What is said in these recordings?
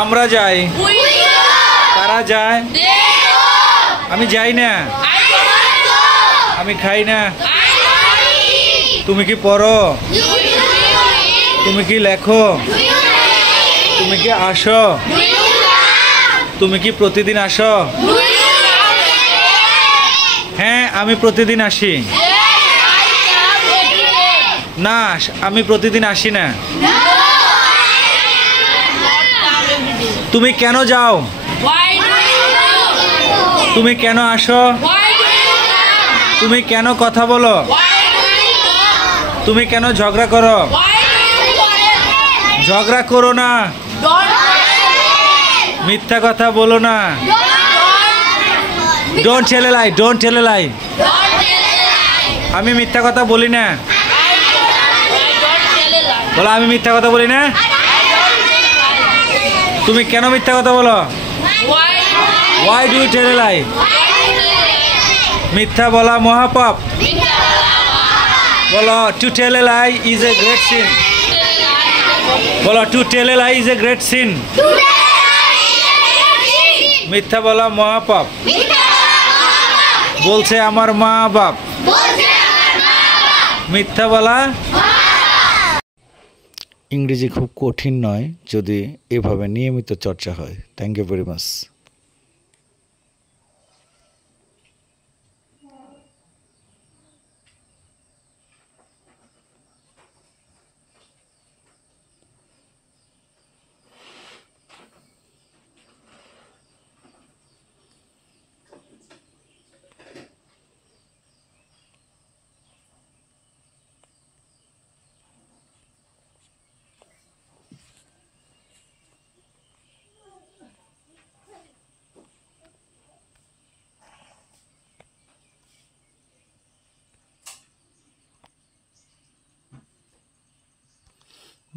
আমরা যাই। কারা যায়? আমি যাই না। আমি খাই না। তুমি কি পড়ো? তুমি কি লেখো? তুমি কি আসো? তুমি কি প্রতিদিন আসো? হ্যাঁ, আমি প্রতিদিন আসি। না, আমি প্রতিদিন আসি না। তুমি কেন যাও? তুমি কেন আসো? তুমি কেন কথা বলো? তুমি কেন ঝগড়া করো? ঝগড়া করো না। মিথ্যা কথা বলো না। Don't tell a lie, don't tell a lie. আমি মিথ্যা কথা বলি না। বলো, আমি মিথ্যা কথা বলি না। তুমি কেন মিথ্যা কথা বলো? Why do you tell a lie? মিথ্যা বলা মহাপাপ। বলো, to tell a lie is a great sin. বলো, to tell a lie is a great sin. মিথ্যা বলা মহাপাপ। বলছে আমার মা বাপ। মিথ্যা বলা। ইংরেজি খুব কঠিন নয় যদি এভাবে নিয়মিত চর্চা হয়। Thank you very much.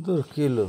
দূর কিলো